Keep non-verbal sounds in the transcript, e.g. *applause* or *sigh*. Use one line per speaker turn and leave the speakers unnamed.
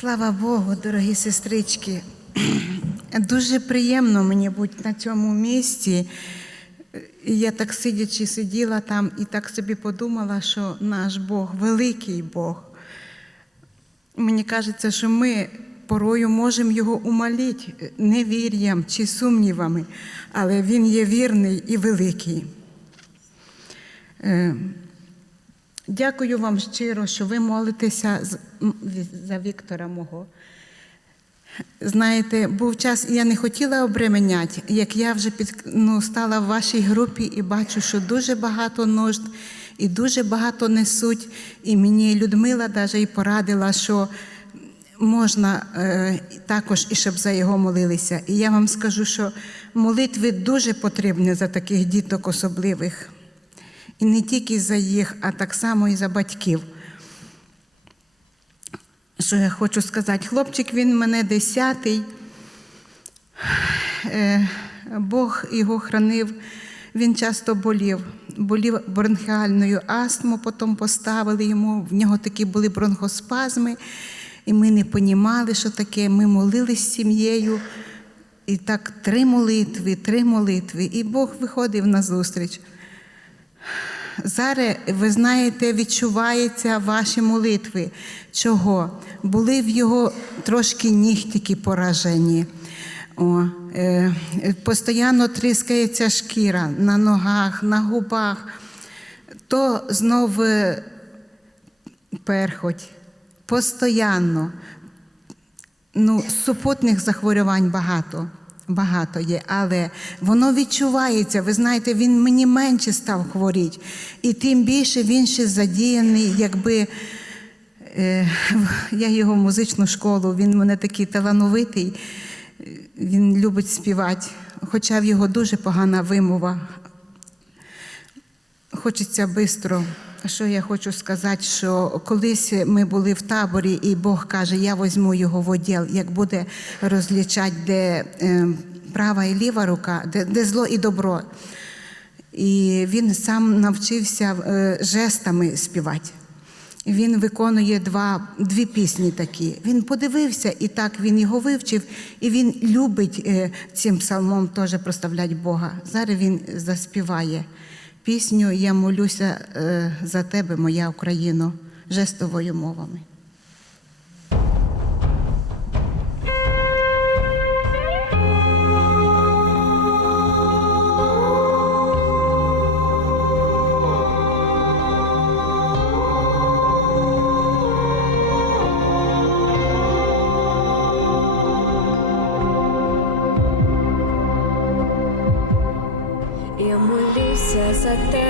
Слава Богу, дорогі сестрички. *clears throat* Дуже приємно мені бути на цьому місці. Я так сидячи, сиділа там і так собі подумала, що наш Бог великий Бог. Мені кажеться, що ми порою можемо його умоліти невір'ям чи сумнівами, але він є вірний і великий. Дякую вам щиро, що ви молитеся за Віктора мого. Знаєте, був час, я не хотіла обременяти, як я вже під, ну, стала в вашій групі і бачу, що дуже багато нужд і дуже багато несуть. І мені Людмила навіть і порадила, що можна е, також і щоб за його молилися. І я вам скажу, що молитви дуже потрібні за таких діток особливих. І не тільки за їх, а так само і за батьків. Що я хочу сказати? Хлопчик він мене десятий. Е, Бог його хранив, він часто болів. Болів бронхіальною астмою, потім поставили йому, в нього такі були бронхоспазми, і ми не понімали, що таке. Ми молились з сім'єю. І так три молитви, три молитви, і Бог виходив на зустріч. Зараз, ви знаєте, відчуваються ваші молитви. Чого? Були в його трошки нігтики поражені. О, е, постійно тріскається шкіра на ногах, на губах. То знов е, перхоть. Постоянно. Ну, супутних захворювань багато. Багато є, але воно відчувається. Ви знаєте, він мені менше став хворіти. І тим більше він ще задіяний, якби е, я його в музичну школу, він мене такий талановитий, він любить співати, хоча в його дуже погана вимова. Хочеться швидко. Що я хочу сказати, що колись ми були в таборі, і Бог каже, я візьму його в оділ, як буде розлічати, де е, права і ліва рука, де, де зло і добро. І він сам навчився е, жестами співати. Він виконує два, дві пісні такі. Він подивився, і так він його вивчив, і він любить е, цим псалмом теж проставляти Бога. Зараз він заспіває пісню Я молюся е, за тебе, моя Україно, жестовою мовами.